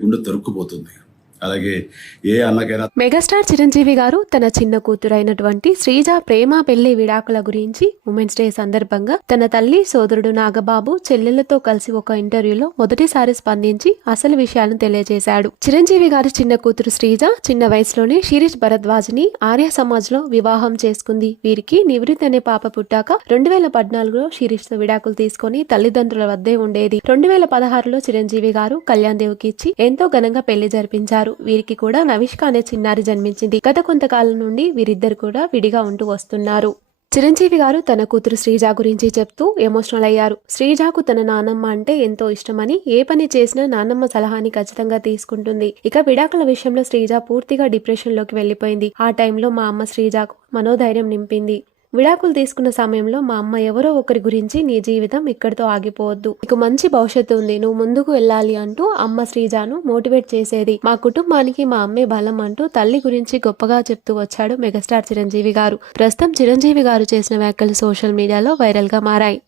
గుండె తరుక్కుపోతుంది. అలాగే ఏ అన్నకైనా మెగాస్టార్ చిరంజీవి గారు తన చిన్న కూతురైనటువంటి శ్రీజ ప్రేమ పెళ్ళి విడాకుల గురించి ఉమెన్స్ డే సందర్భంగా తన తల్లి సోదరుడు నాగబాబు చెల్లెళ్ళతో కలిసి ఒక ఇంటర్వ్యూలో మొదటిసారి స్పందించి అసలు విషయాలను తెలియజేశాడు. చిరంజీవి గారి చిన్న కూతురు శ్రీజ చిన్న వయసులోనే శిరీష్ భరద్వాజ్ని ఆర్య సమాజ్లో వివాహం చేసుకుంది. వీరికి నివృత్తి అనే పాప పుట్టాక రెండు వేల పద్నాలుగులో శిరీష్తో విడాకులు తీసుకొని తల్లిదండ్రుల వద్దే ఉండేది. రెండు వేల పదహారులో చిరంజీవి గారు కళ్యాణ్ దేవుకి ఇచ్చి ఎంతో ఘనంగా పెళ్ళి జరిపించారు. వీరికి కూడా నవిష్క అనే చిన్నారి జన్మించింది. గత కొంతకాలం నుండి వీరిద్దరు కూడా విడిగా ఉంటూ వస్తున్నారు. చిరంజీవి గారు తన కూతురు శ్రీజ గురించి చెప్తూ ఎమోషనల్ అయ్యారు. శ్రీజాకు తన నానమ్మ అంటే ఎంతో ఇష్టమని ఏ పని చేసినా నానమ్మ సలహాని ఖచ్చితంగా తీసుకుంటుంది. ఇక విడాకుల విషయంలో శ్రీజ పూర్తిగా డిప్రెషన్లోకి వెళ్ళిపోయింది ఆ టైంలో మా అమ్మ శ్రీజాకు మనోధైర్యం నింపింది. విడాకులు తీసుకున్న సమయంలో మా అమ్మ ఎవరో ఒకరి గురించి నీ జీవితం ఇక్కడితో ఆగిపోవద్దు. నీకు మంచి భవిష్యత్తు ఉంది. నువ్వు ముందుకు వెళ్ళాలి అంటూ అమ్మ శ్రీజాను మోటివేట్ చేసేది. మా కుటుంబానికి మా అమ్మే బలం అంటూ తల్లి గురించి గొప్పగా చెప్తూ వచ్చాడు మెగాస్టార్ చిరంజీవి గారు. ప్రస్తుతం చిరంజీవి గారు చేసిన వ్యాఖ్యలు సోషల్ మీడియాలో వైరల్గా మారాయి.